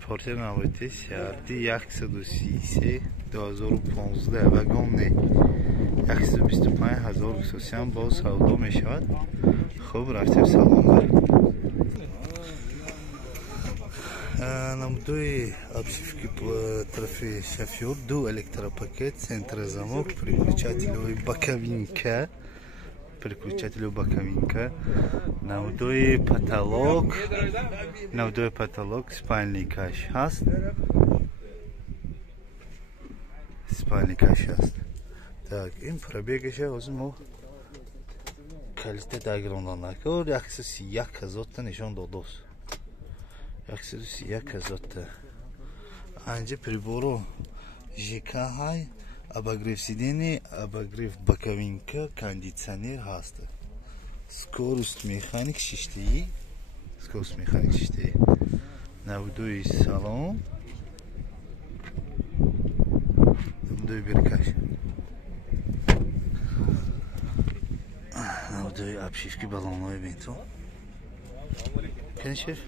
پارتر نباتی سیارتی 133 2015 وگان 125,230 باز سودا می شود. خوب رفتیم سلام نمودوی обшивки по طرف شفیور 2 электропакет центр замок переключатель боковинка نمودوی потолок спальный каш هست так این пробегаше از ما کالیته دگران نکرد 131,000 تا نشان دادوست 131,000 та анҷа прибору ЖК ҳай обогрев сидений обогрев боковинка кондиционер ҳаст скорость механик шиштаи навдуи салон навдуи беркаш навдуи обшивки баллонҳои бенто кеншеф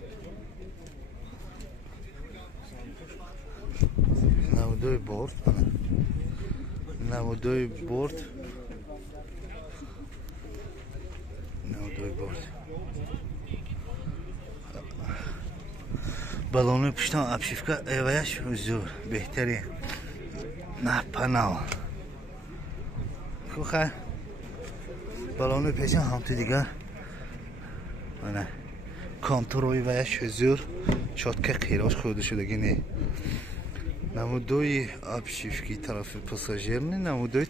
навдуи борт баллони пуштон обшивка эваяш узур беҳтарин на панал хуха баллони пешан ҳамту дигар ана контурои ваяш узур чотка қирош хурда шудаги не намудои обшивки тарафи пассажирни намудои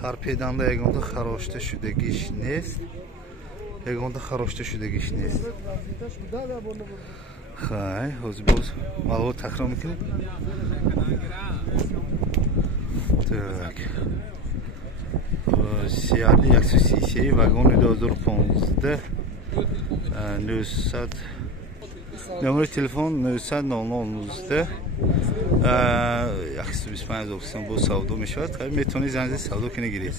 торпеданда ягонда харошта шудагиш нест хай ҳозир боз маълумот такрор мекунем так сиарди 133 вагони 2015 900 номери телефон 900 0019 125,000 бо савдо мешавад метавонӣ занзи савдо кунӣ гиред